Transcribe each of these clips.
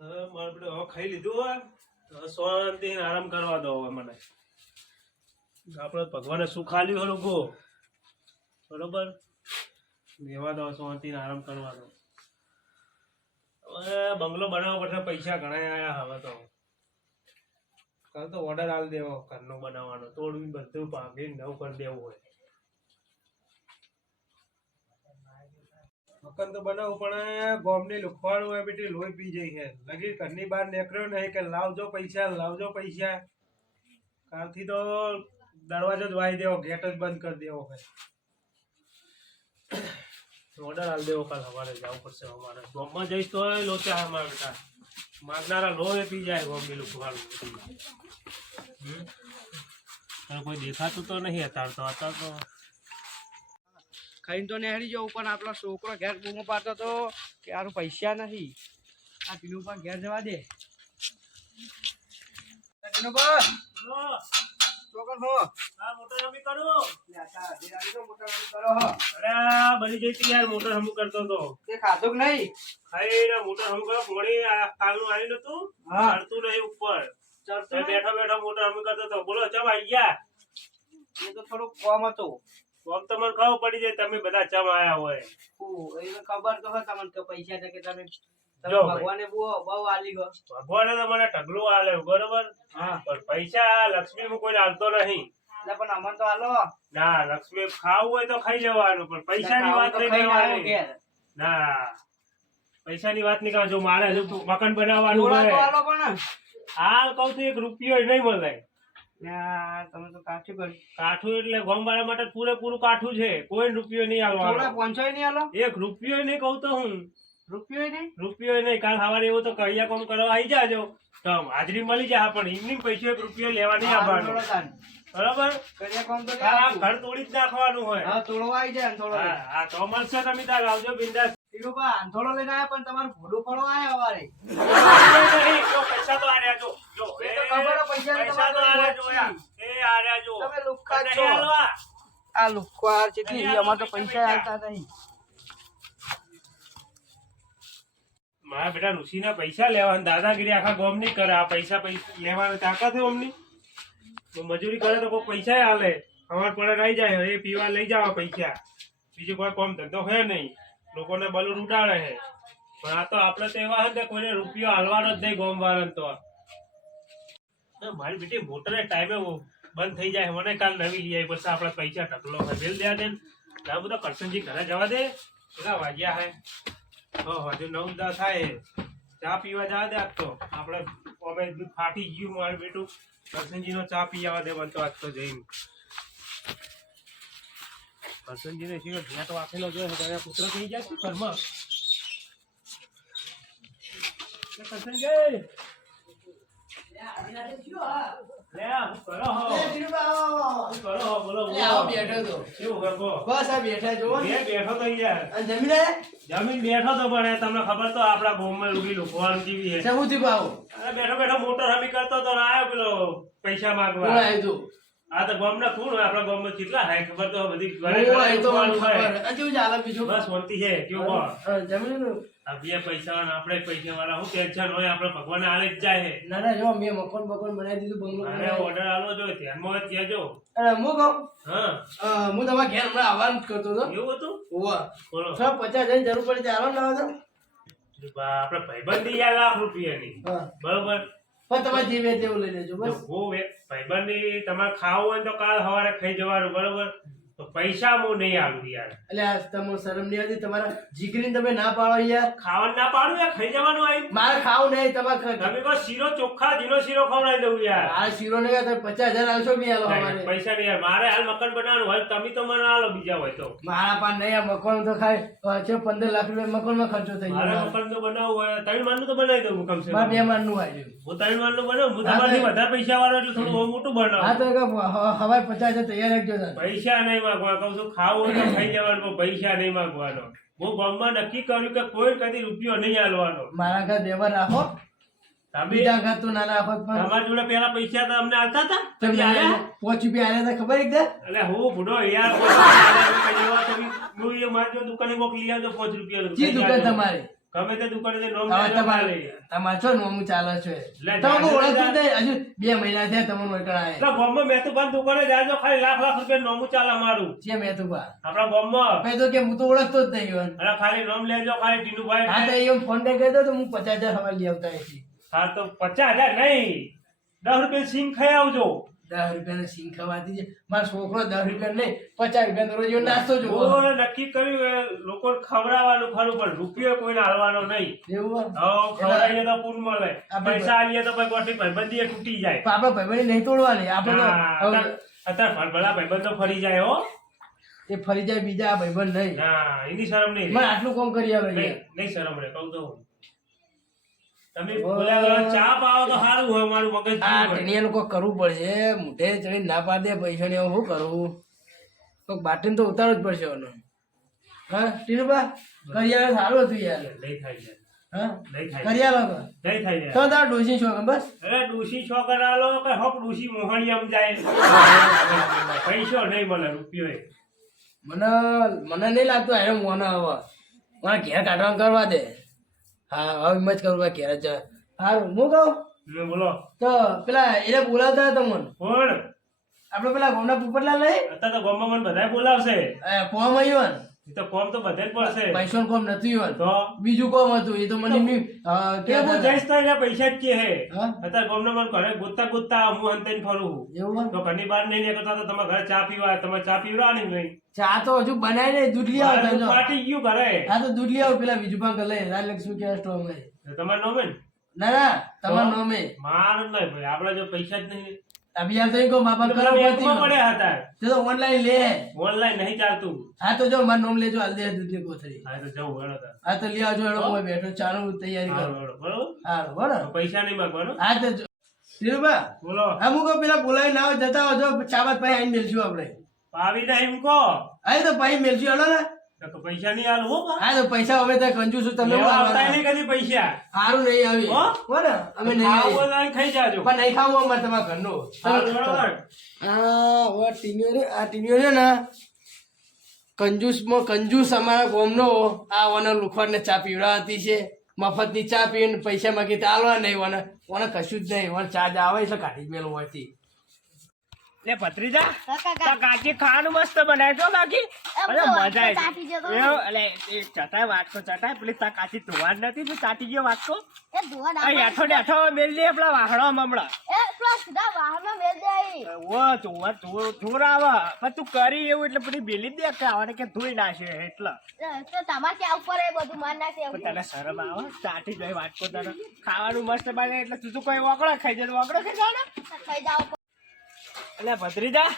મારે બધું હવે ખાઈ લીધું હોય શાંતિ આરામ કરવા દો હવે મને. આપણે ભગવાને શું ખાલ્યું હોય લોકો. બરોબર? લેવા દો શાંતિ આરામ કરવા હવે બંગલો બનાવવા પછી પૈસા ઘણા આવ્યા હવે તો. કાલ તો ઓર્ડર આલ દેવો, ઘરનો બનાવવાનો. તોડવી બધું ભાંગી નવું કરી દેવું હોય. મકાન તો બનાવું, પણ ગોમની લુખવાડું હોય, બેટી, લોહી પી જાય છે. લગી ઘરની બહાર નીકળ્યો નહીં કે લાવજો પૈસા લાવજો પૈસા. કાલથી તો દરવાજો જ વાઈ દેવો, ગેટ જ બંધ કરી દેવો હોય ઓર્ડર હાલ દેવો કાલ સવારે, જવું પડશે અમારે ગોમમાં જઈશ તો લોચા અમારા બેટા માગનારા લોહી પી જાય ગોમની લુખવાડું. હમ? કોઈ દેખાતું તો નહીં અત્યારે તો અત્યારે તો. ખાઈને તો નેહરી જવું પણ આપણો છોકરો ઘેર બૂમો પાડતો તો કે આરું પૈસા નથી. આ ટીનું પણ ઘેર જવા દે. મોટર હમી કરતો ખાધું નહીં? ખાઈ મોટર હમું કરો. પોણી કાલનું આવ્યું નતું હા. ચડતું નહીં ઉપર? બેઠો બેઠો મોટર હમું કરતો તો. બોલો ચમ આઈ ગયા? એ તો થોડુંક કોમ હતું. આમ તમને ખબર પડી જાય તમે બધા ચમ આયા હોય. એને ખબર તો હોય તમને કે પૈસા છે કે તમે. ભગવાને બહુ બહુ આલી ગયો ભગવાને તો મને ઢગલું આલે બરોબર? હા. પણ પૈસા લક્ષ્મી કોઈ આલતો નહીં. પણ અમન તો આલો. ના લક્ષ્મી ખાવું હોય તો ખાઈ જવાનું પણ પૈસાની વાત ના પૈસા નહીં કરવાની. ના પૈસાની વાત નહીં કરવા જો મારે હજુ મકાન બનાવવાનું હાલ કઉ છું એક રૂપિયો નહીં મળે. તમે તો કાઠું કર્યું. કાઠું એટલે ગોમવાળા માટે પૂરેપૂરું કાઠું છે. કોઈ રૂપિયો નહીં થોડા આવવાનો પાંચસો નહીં આલો? એક રૂપિયો નહીં કહું તો હું. રૂપિયો નહીં? રૂપિયો નહીં. કાલ સવારે એવું તો કડિયા કોમ કરવા આવી જાજો. તો હાજરી મળી જાય પણ એમની પૈસો એક રૂપિયો લેવા નહીં આવવાનો. થોડો તાન. કોમ તો કાલ આ ઘર તોડી જ નાખવાનું હોય. હા તોડવા આવી જાય થોડો. હા તો મળશે તમે તાર. આવજો બિંદાસ. અંધોળો લઈને આવ્યા પણ તમારું ભોડું ફળો આવ્યા. જો પૈસા તો આર્યા જો. જો એ તો ખબર હે પૈસાની પૈસા તો તમારી આર્યા જો યાર. એ આર્યા જો. તમે લુખ્ખા નહીં છો. હાલવા. આ લુખ્ખો હાર ચેટલી છે, અમારે તો પૈસા આલતા નહીં. મારા બેટા ઋષિના પૈસા લેવા દાદાગીરી આખા ગોમની કરે. આ પૈસા પૈસા લેવાની તાકાત છે અમની. તો મજૂરી કરે તો કોઈ પૈસા હાલે અમાર પડે રહી જાય. એ પીવા લઈ જાવ પૈસા. બીજું કોઈ કોમ ધંધો હે નહીં. લોકોને બલુન ઉડાડે છે. પણ આ તો આપણે તો એવા હે ને કોઈને રૂપિયો હાલવાનો જ નહીં ગોમ વાળાને તો તો. મારી બેટી મોટરે ટાઈમે બંધ થઈ જાય. મને કાલ નવી લઈ આવી. પછી આપણે પૈસા ટકલો હોય. બિલ દે દે. ને બધા કરશનજી ઘરે જવા દે. કેટલા વાગ્યા હે? ઓહો, હજુ નવ દસ થાય. ચા પીવા જવા દે આજ તો. આપણે અમે ફાટી ગયું મારું બેટું. કરશનજીનો ચા પી આવવા દે બનતો આજ તો જઈને. કરશનજીને શીખો ઘેટ વાંચેલો જોયો છે. પુત્ર થઈ જાય ઘરમાં? એ કરશનજી જમીન? બેઠો તો પણ તમને ખબર તો આપડા બોમ્બે રૂબી લુખવાનું જેવી છે. શેનાથી ભાવો? અરે બેઠો બેઠો મોટર હમી કરતો તો ને આયો પેલો પૈસા માંગવા. આ તો ગામના કોણ હોય આપણા ગામમાં કેટલા હે ખબર તો બધી. ઘરે હોય. બસ શાંતિ છે. કેવું કહો? હા, આ બે પૈસા આપણે પૈસા વાળા હું ટેન્શન હોય? આપણે ભગવાન આલે જ જાય ના ના જો મેં મકાન બકાન બનાવી દીધું બંગલો ઓર્ડર આલો જો ધ્યાનમાં ત્યાં અને હું કહું? હા. હું તમારા ઘેર હમણાં આવવાનું જ કરતો હતો. એવું હતું? હોવા. બોલો. છ પચાસ જણ જરૂર પડે ચાલો ના હતો આપણે ભાઈબંધી યાર લાખ રૂપિયાની. બરોબર? પણ તમારે જે વેચે એવું લઈ લેજો બસ. હું ભાઈબંધી તમારે ખાવું હોય તો કાલ સવારે ખાઈ જવાનું બરોબર? તો પૈસા હું નહીં આલું યાર. એટલે આ તમને શરમ નહીં આવતી? તમારા જીકરી તમે ના પાડો યાર. ખાવાનું ના પાડું યાર ખાઈ જવાનું આવી મારે ખાવું નહીં તમારે તમે કહો શીરો ચોખ્ખા જીનો શીરો ખવડાવી દઉં યાર. આ શીરો ને તમે પચાસ હજાર આલશો બી આલો અમારે. પૈસા નહીં યાર મારે હાલ મકાન બનાવવાનું હોય તમે તો મને આલો બીજા હોય તો. મારા પાસે નહીં આ મકાન તો ખાય છે પંદર લાખ રૂપિયા મકાનમાં ખર્ચો થઈ જાય ગયો મકાન તો બનાવવું હોય ત્રણ માળનું તો બનાવી દઉં કમ સે મારે. બે માળનું આવ્યું હું ત્રણ માળનું બનાવું હું હા, વધારે પૈસા વાળો એટલે થોડું મોટું બનાવું. હા તો હવાય પચાસ હજાર તૈયાર રાખજો પૈસા નહીં માંગવા કહું છું ખાવું હોય તો ખાઈ જવાનું પણ પૈસા નહીં માંગવાનો હું ગામમાં નક્કી કર્યું કે કોઈ કદી રૂપિયો નહીં આલવાનો મારા ઘર વ્યવહાર રાખો તમે બીજા ઘર તો ના રાખો પણ તમારા જોડે પેલા પૈસા તો અમને આલતા હતા તમને કદી આલ્યા? પાંચ રૂપિયા આલ્યા હતા ખબર એકદમ એટલે હું બુડો યાર તમે હું એ મારી દુકાને મોકલી આવજો પાંચ રૂપિયા દુકાન તમારી ગમે તે દુકાને નોમ હવે તમારે. તમારે છો નોમ ચાલે છે. તમે ઓળખતું જ હજુ બે મહિના થયા તમને ઓળખાણ એટલે ગામમાં મેં તો બંધ દુકાને જાજો ખાલી લાખ લાખ રૂપિયા નોમ ચાલે મારું છે મેં તું બા. આપણા ગામમાં. મેં તો કે હું તો ઓળખતો જ નહીં. અરે ખાલી નોમ લેજો ખાલી ટીનુભાઈ હા તો એ ફોન પે કરી દો તો હું પચાસ હજાર હવા લઈ આવતા. હા તો પચાસ હજાર નહીં. દસ રૂપિયા સિંગ ખાઈ આવજો. દસ રૂપિયાનો સિંગ ખવાતી દીજે મારો છોકરો દસ રૂપિયા નહીં પચાસ રૂપિયા રોજ નાસ્તો જોવો નક્કી કર્યું લોકો ખવડાવવાનું ખરું પણ રૂપિયો કોઈને હાલવાનો નહીં. એવું? ખવડાવીએ તો પૂર મળે. પૈસા આલીએ તો પછી ગોઠી ભાઈબંધી તૂટી જાય. તો આપણે ભાઈબંધી નહીં તોડવાની આપણે તો અત્યારે- ભલા ભાઈબંધો ફરી જાય હો. એ ફરી જાય બીજા ભાઈબંધ નહીં. એની શરમ નહીં મને આટલું કામ કરી આવે નહીં શરમ રે કહું તો. તમે બોલ્યા કરો, ચા પાવો તો સારું હોય મારું મગજ આ ટેનિયાનું કરવું પડશે. મોઢે ચડી ના પાડે પૈસા ને શું કરવું કોક બાટીને તો ઉતારવું જ પડશે એનો હા ટીનુબા સારું હતું યાર. નહીં થાય થાય કરિયાલો તો. તાર ડોસી છો બસ? અરે ડોશી છોકર આલો કે મોહણી આમ જાય. પૈસો નહીં મળે રૂપિયો મને મને નહીં લાગતું અરે મોને હવે મને ઘેર કાઢવાનું કરવા દે. હા હવે એમ કરું કરવું ઘેર જ સારું હું કહું? બોલો. તો પેલા એને બોલાવતા હતા તમને? કોણ? આપણે પેલા ગોમના પોપટલા લઈ અત્યારે તો ગોમમાં મને બધાય બોલાવશે. ફોર્મ આવ્યો તો કોમ તો બધે જ પડશે પૈસો કોમ નથી હોય તો? બીજું કોમ હતું એ તો મને એમની, કે હું જઈશ તો એને પૈસા જ કે હે. અત્યારે કોમ ગામના મને ઘરે ગોતતા ગોતતા હું અંતે ફરું. એવું? તો ઘરની બહાર નહીં નીકળતા તો તમારે ઘરે ચા પીવા તમે ચા પીવડાવવાની નહીં. ચા તો હજુ બનાય નહીં દૂધ લઈ આવો મારે તમે તો જો. પાટી ગયું ઘરે. હા તો દૂધ લઈ આવો પેલા પાંક લઈ રાજલક્ષ્મી કે સ્ટોરમાં તમારે નોમે ના? ના તમારે નોમે મારું નહીં ભાઈ. આપડે જો પૈસા જ નહીં. અભિયાન તો ઈ કહો મા બાપ તો કરો. પડ્યા હતા. તે તો ઓનલાઈન લે. ઓનલાઈન નહીં ચાલતું. હા તો જો મારું નામ લેજો હાલ દે દૂધની કોથળી હા તો જવું હેડો. હા તો લઈ આવજો હેડો હું. બેઠો ચાનું તૈયારી કરો. હેડો, બરોબર હા બરાબર પૈસા નહીં માંગવાનું હા. તો ધીરુભા બોલો. હા હું કહું પેલા બોલાવી ના જતા આવજો ચાબાદ પછી આવીને મેલશું આપણે. પાવી દે એમ કહો. હા તો પછી મેલશું હેડો ને. તો પૈસા નહીં આલું હો બા. હા તો પૈસા હવે ત્યાં કંજુ તમે આવતા નહીં કદી પૈસા. સારું નહીં આવી હો? હો ને? અમે નહીં ખાવું આવી. હોય તો આવીને ખાઈ જાજો. પણ નહીં ખાવું અમારે તમારા ઘરનું. આ ઓ રે આ છે ને કંજૂસમાં કંજૂસ અમારા ગોમનો આ ઓને લુખવાડને ચા પીવડાવતી છે. મફતની ચા પીને પૈસા માંગી તો આલવા નહીં ઓને ઓને કશું જ નહીં. ઓને ચા જ આવે એટલે કાઢી હોયથી લે ભત્રીજા કાકી ખાવાનું મસ્ત બનાય તો કાકી. અરે મજા આવી એટલે એ ચટાય વાટકો ચટાય. પેલી તા કાચી ધોવાડ નથી તું ચાટી ગયો વાટકો? યાઠો યાઠો મેલ દે પેલા વાહણો હમણાં. દે તું કરી એવું એટલે પેલી બેલી દે આવડે કે ધોઈ નાખે એટલે. તો તમારે ત્યાં ઉપર એ બધું માર નાખે તને શરમ આવે? ચાટી જાય વાટકો તને. ખાવાનું મસ્ત બને એટલે તું તો કોઈ વકડો ખાઈ જાય વકડો ખાઈ જાય ખાઈ જાઓ એટલે ભત્રીજા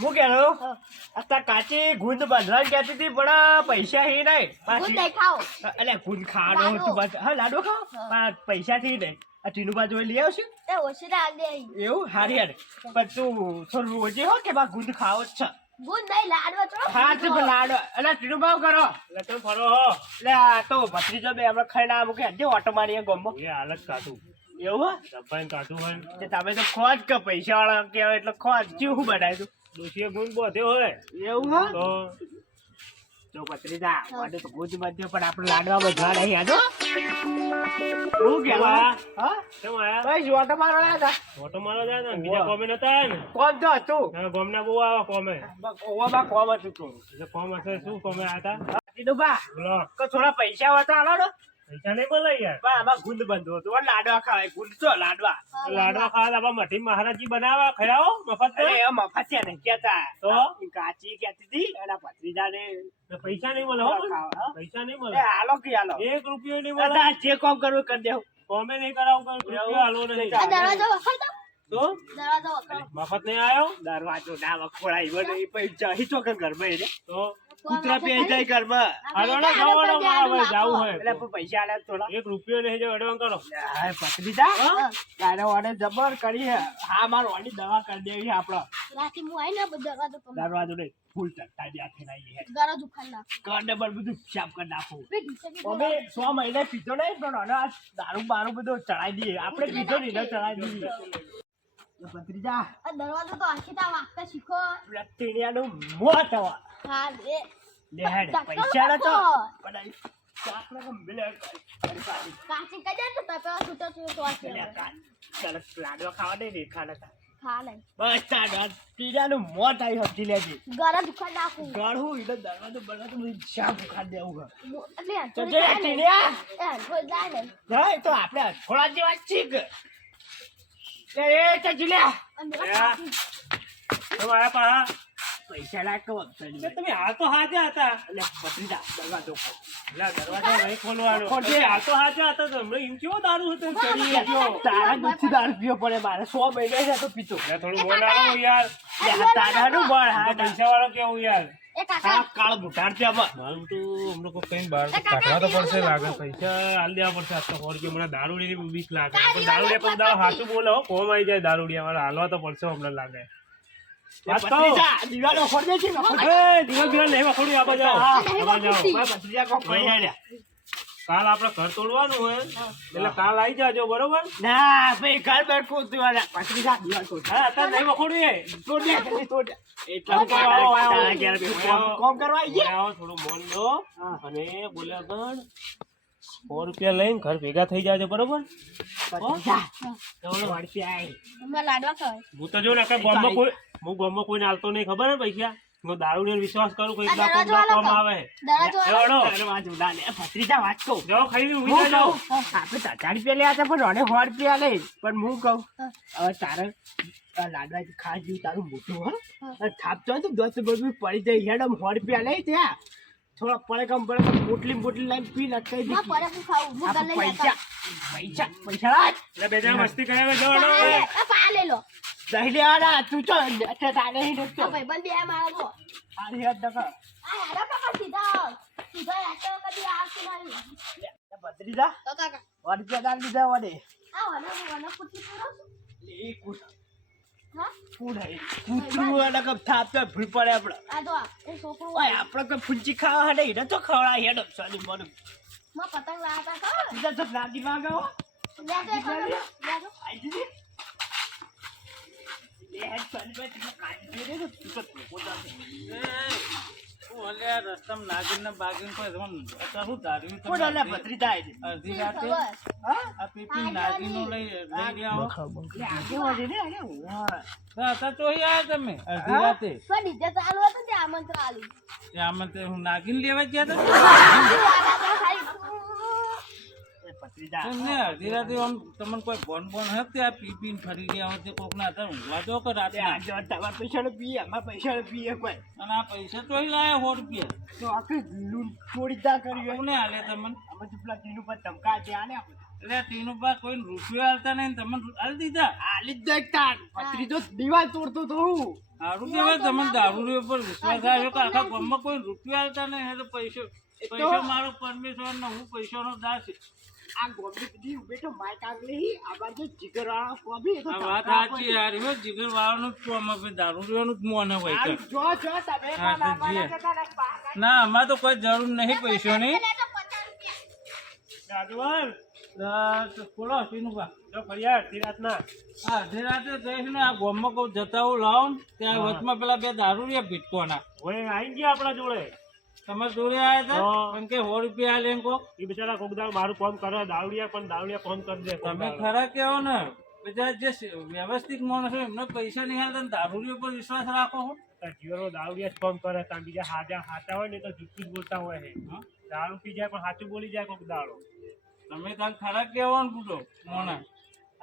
હું હા. અત્યારે કાચી ગુંદ બાંધવાની કહેતી હતી પણ પૈસા હી નહીં. પાછી એટલે ગુંદ ખાવાનો લાડુ. તું બસ હા લાડુ ખાવ પણ પૈસા થી નહીં. આ ટીનુ બાજુ લઈ આવશે. એવું? હારી હારી. પણ તું થોડું રોજે હો કે બા ગુંદ ખાવો જ છે? ગુંદ નહીં, લાડવા તો હા તું ખાધો. પણ લાડુ એટલે ટીનુ ભાવ કરો. એટલે તું ફરો હો. એટલે આ તો ભત્રીજો બે આપણે ખાઈ ના મૂકે. ઓટો મારીએ ગમો. એ હાલત કાઢું એવું હો? કાઢું હોય તે તમે તો ખોજ કે પૈસા વાળા કહેવાય એટલે ખોજ કેવું બનાવ્યું તું? દોશીએ ગુંદ બોધ્યો હોય. એવું હા? તો જો ભત્રીજા માટે તો ગુંદ મધ્ય પણ આપણે લાડવા બધા નહીં આજો શું કહેવા હા? કેમ આયા? ભાઈ જોટો મારો આયા હતા. જોટો મારો જાય ને? બીજા કોમે નતા ને? કોમ તો હતું? ગોમના બહુ આવા કોમે. ઓવામાં કોમ હતું તું. એટલે કોમ હશે શું કોમે આયા હતા? કીધું બા બોલો. કે થોડા પૈસા હતા આલો પૈસા નહીં મળે યાર. બા આમાં ગુંદ બંધો હતો. લાડવા ખાવાય ગુંદ. છો લાડવા. લાડવા ખાવા આપણા મઠી મહારાજી બનાવવા મફત અરે મફત છે નહીં કેતા તો? કાચી કહેતી હતી એના ભત્રીજાને પૈસા નહીં બોલો. હો. પૈસા નહીં મળે હાલો કે હાલો. એક રૂપિયો નહીં મળે જે કોમ કરવું કરી દેવું. કોમે નહીં કરાવું કરું રૂપિયો હાલો નહીં. આ દરવાજો વખોડતો. તો? મફત નહીં આવ્યો? દરવાજો ના વખોડાઈ પૈસા હિચો કે ઘરમાં એને. તો? કૂતરા પે જાય ઘરમાં. ને જવાનો મારા ભાઈ જાવું હોય એટલે પૈસા આલે થોડા. એક રૂપિયો લઈ જાવ એડવાન્સ કરો. હા પતલી જા. તારે ઓને જબર કરી હે. હા માર ઓની દવા કરી દેવી આપડે. રાતે હું આઈને બધો તો કરું. દરવાજો નહીં ફૂલ ચટ્ટા દે આખે નાઈ હે. દરવાજો ઉખાડી ના કર ડબલ બધું શાપ કરી નાખો. અમે સો મહિને પીધો નહીં પણ અને આ દારૂ બારૂ બધું ચડાઈ દઈએ. આપણે પીધો નહીં ને ચડાઈ દઈએ. પત્રીજા આ દરવાજો તો આખી તા વાગતા શીખો. મોત હવા હા રે લે હેડ પૈસા નતો પણ આપણે કેમ પેલા કાચી કઈ તો પેલા છૂટો છૂટો છે. પેલા લાડવા ખાવા દે ને ખાના ખા. ખા લે બસ તાર પીડાનું મોત આવી સમજી લેજે ગળા દુખા નાખું. ગળું એટલે દરવાજો બનાવતો બધું શાક ઉખાડ દેવું એટલે તો જે જાય એ હંચોડી ને. હા, તો આપણે થોડા જેવા એ, તો જીલ્યા. પા પૈસા લાગતો તમે હાલ તો હાજર હતા. એટલે પતરી જા, દરવાજો ખોલ. એટલે આ દરવાજો નહીં ખોલવાનો. હાલ તો હાજર હતા તો હમણાં એમ કેવો દારૂ હતો? ચડી ગયો. તારા ગુચ્છી દારૂ પીવો પડે મારે સો મહિના છે તો પીતો. એટલે થોડું મોન યાર. તારાનું બળ હા પૈસા વાળો કેવું યાર? એ કાળ બુટાડ છે આમાં. મારું તો હમણાં કોઈ કઈ બહાર કાઢવા તો પડશે લાગે પૈસા હાલ દેવા પડશે. આજ તો મને દારૂડિયાની બીક લાગે. પણ દારૂડિયા હાચું બોલે હો કોમ આવી જાય દારૂડિયા વાળા હાલવા તો પડશે હમણાં લાગે. કાલ આપડે ઘર તોડવાનું હોય એટલે કાલ આવી જાજો બરોબર? ના ભાઈ ઘર બેઠું કોમ- કરવા અને બોલ્યા ગણ સો રૂપિયા લઈને ઘર ભેગા થઈ જાજો બરોબર? જા. હું તો જો ને ગામમાં કોઈ હું ગામમાં કોઈને આલતો નહીં ખબર ને પૈસા? હું દારૂ વિશ્વાસ કરું કોઈ કામ આવે. ના જા, વાત કહું. જાઓ ખાઈ હું જાઓ આપણે ચાર રૂપિયા લે હતા પણ રોડે સો રૂપિયા લે. પણ હું કહું હવે તારે લાડવા ખાસ જેવું તારું મોટું હા. થાપતો હોય તો દસ બધું પડી જાય. હેડમ સો રૂપિયા લઈ ત્યાં. થોડા પડે કમ પડે બોટલી બોટલી લઈને પી નાખાઈ માં દીધી. પડે હું ખાવું હું ગલે પૈસા પૈસા પૈસા રાખ. લે બે જણા મસ્તી કર્યા જાઓ પાલે પા લે લો દહીં લેવાના તું ચો એટલે તારે નહીં તો ભાઈ ભાઈબંધ બે મારો તો. તારી હેડ નખો આ હરા કાકા સીધા સીધા આટો કદી આવતું નહીં બદરી જા તો કાકા. વાડી દાન દીધા વાડી. આ વનો વનો કુટી પૂરો છું? એ કૂટ હા? કૂટ હે. કૂતરું અને કમ થાપતો ભૂલ પડે આપણે. આ તો આ એ છોકરો ઓય આપણે કોઈ ફૂંચી ખાવા હડે એને તો ખવડા હેડ સોની મોનું પતંગ લાવતા નાદી લે હેડ ભાઈ તું કાઢી દે તું તો ધોકો જાશે. રસ્તામાં નાગીને લેવા ગયા હતા અડધી રાતે આમ તમને કોઈ બોન બોન હે ત્યાં પી પીને ફરી ગયા હોય તે કોકના હતા ઊંઘવા દો કે રાતે? આ તમારા પૈસા પીએ અમારા પૈસા પીએ કોઈ. અને આ પૈસા ચોહી લાયા સો રૂપિયા. તો આખી લૂંટ ચોરી દા કરી કોને હાલે તમને? અમે તો પેલા ટીનું પર ધમકા ત્યાં ને એટલે ટીનું બા કોઈ રૂપિયો હાલતા નહીં તમને હાલ દીધા? આલી જ દેખતા ત્રીજો તો તોડતો તો હું. સારું કહેવાય તમને દારૂ ઉપર વિશ્વાસ આવ્યો કે આખા ગામમાં કોઈ રૂપિયો હાલતા નહીં એટલે પૈસો પૈસો મારો પરમેશ્વર ને હું પૈસાનો દાસ છું. આ ગોબડી બધી બેઠો માઈક આગલી આ બાજુ જીગર વાળા કોબી તો વાત સાચી યાર હો જીગર વાળાનું જ કોમ દારૂ પીવાનું જ મોને હોય છે. જો જો તમે હા, પણ તો જીએ. અમારા કરતા ને અમારે તો કોઈ જરૂર નહીં પૈસાની. તો ખોલો ટીનુભા. જો ફરિયાદ અડધી રાતના. આ અડધી રાતે જઈશ ને આ ગામમાં કોઈ જતા હું લાવો ત્યાં વચમાં પેલા બે દારૂ રહ્યા ભીટકોના. હોય આઈ ગયા આપણા જોડે. તમારે જોડે આવ્યા. હતા પણ કે સો રૂપિયા લે કો એ બિચારા કોક દાળ મારું ફોન કરે દાવડિયા પણ દાવડિયા ફોન કરી દે તમે. ખરા કેવો ને બધા જે વ્યવસ્થિત માણસ હોય એમને પૈસા નહીં હાલતા ને ઉપર પર વિશ્વાસ રાખો છો. તાર દાવડિયા દારૂડિયા જ કામ કરે તા બીજા હાજા હાચા હોય ને તો જુઠ્ઠું જ બોલતા હોય છે હા? દારૂ પી જાય પણ સાચું બોલી જાય કોક દાડો તમે ત્યાં ખરા કેવો ને પૂછો મોણા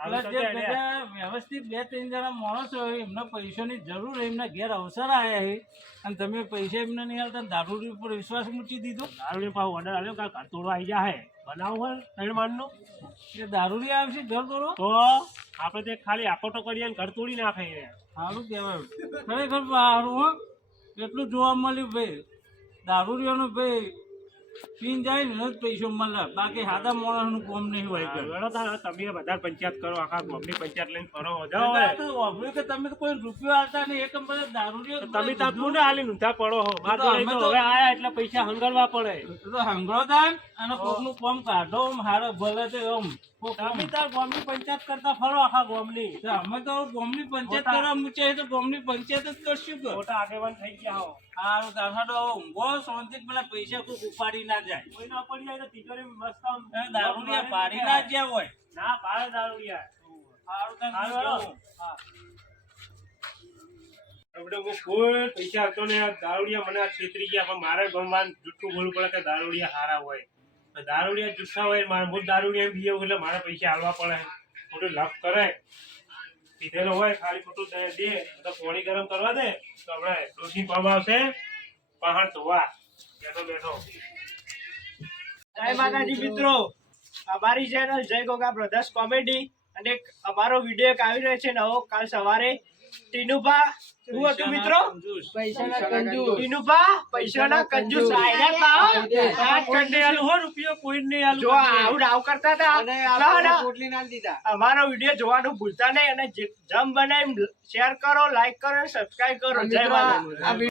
વ્યવસ્થિત બે ત્રણ જણા માણસો એમના પૈસાની જરૂર એમને ઘેર અવસર આવ્યા છે અને તમે પૈસા એમને નહીં હાલતા દારૂડી દારૂ ઉપર વિશ્વાસ મૂકી દીધો. દારૂડી પાછું ઓર્ડર આવ્યો કાંઈ ઘર તોડવા આવી જાય બનાવું હોય ત્રણ માળનું એ દારૂડી આવશે ઘર તોડો. તો આપણે તે ખાલી આકોટો કરીએ ને ઘર તોડી નાખે સારું કહેવાય. ખરેખર સારું હો. એટલું જોવા મળ્યું ભાઈ. દારૂડિયાનું ભાઈ પીન જાય ને જ પૈસો મળે બાકી સાદા માણસનું કોમ નહીં હોય કે તમે બધા પંચાયત કરો આખા ગામની પંચાયત લઈને ફરો જાઓ. કે તમે કોઈ રૂપિયો આલતા નહીં એકમ બધા દારૂ તમે તાર તું ને હાલી ઊંધા પડો હો હવે આયા એટલે પૈસા હંગળવા પડે તો હંગળો થાય અને કોકનું કોમ કાઢો આમ હારો ભલે તે આમ. તમે તાર ગામની પંચાયત કરતા ફરો આખા ગામની. અમે તો ગામની પંચાયત કરવા મૂકીએ તો ગામની પંચાયત જ કરશું કે મોટા આગેવાન થઈ ગયા હો. હારું તાર હાડો ઊંઘો શાંતિ પેલા પૈસા કોક ઉપાડી ના જાય. કોઈ ના પડી જાય તો તિજોરી મસ્ત દારૂડિયા પાડી ના જ્યાં હોય. ના પાડે દારૂડિયા. સારું તને હારું, હારું. કેવું. હા. કોઈ પૈસા હતો ને દારૂડિયા મને છેતરી ગયા. પણ મારે ગમવાન જુઠ્ઠું બોલવું પડે કે દારૂડિયા હારા હોય. દારૂડિયા જુસ્સા હોય મારે હું દારૂડિયા પીએ એટલે મારે પૈસા હાલવા પડે. ખોટું લાભ કરે. પીધેલો હોય, ખાલી ખોટું દે તો પાણી ગરમ કરવા દે, તો આપણે ડોસી પંપ આવશે. પહાડ ધોવા. બેઠો બેઠો. જય માતાજી મિત્રો. અમારી ચેનલ જય ગોગા બ્રધર્સ કોમેડી અને અમારો વીડિયો એક આવી રહ્યો છે નવો. કાલ સવારે ટીનુભા શું હતું મિત્રો? પૈસાના કંજૂસ. ટીનુભા પૈસાના કંજૂસ. આયલા તા આજ કંડે આલું હો રૂપિયો કોઈ નહીં આલું જો આવું આવું કરતા હતા ના, ના. અમારો વીડિયો જોવાનું ભૂલતા નહીં અને જમ જેમ શેર કરો લાઈક કરો અને સબસ્ક્રાઇબ કરો જય વીડિયો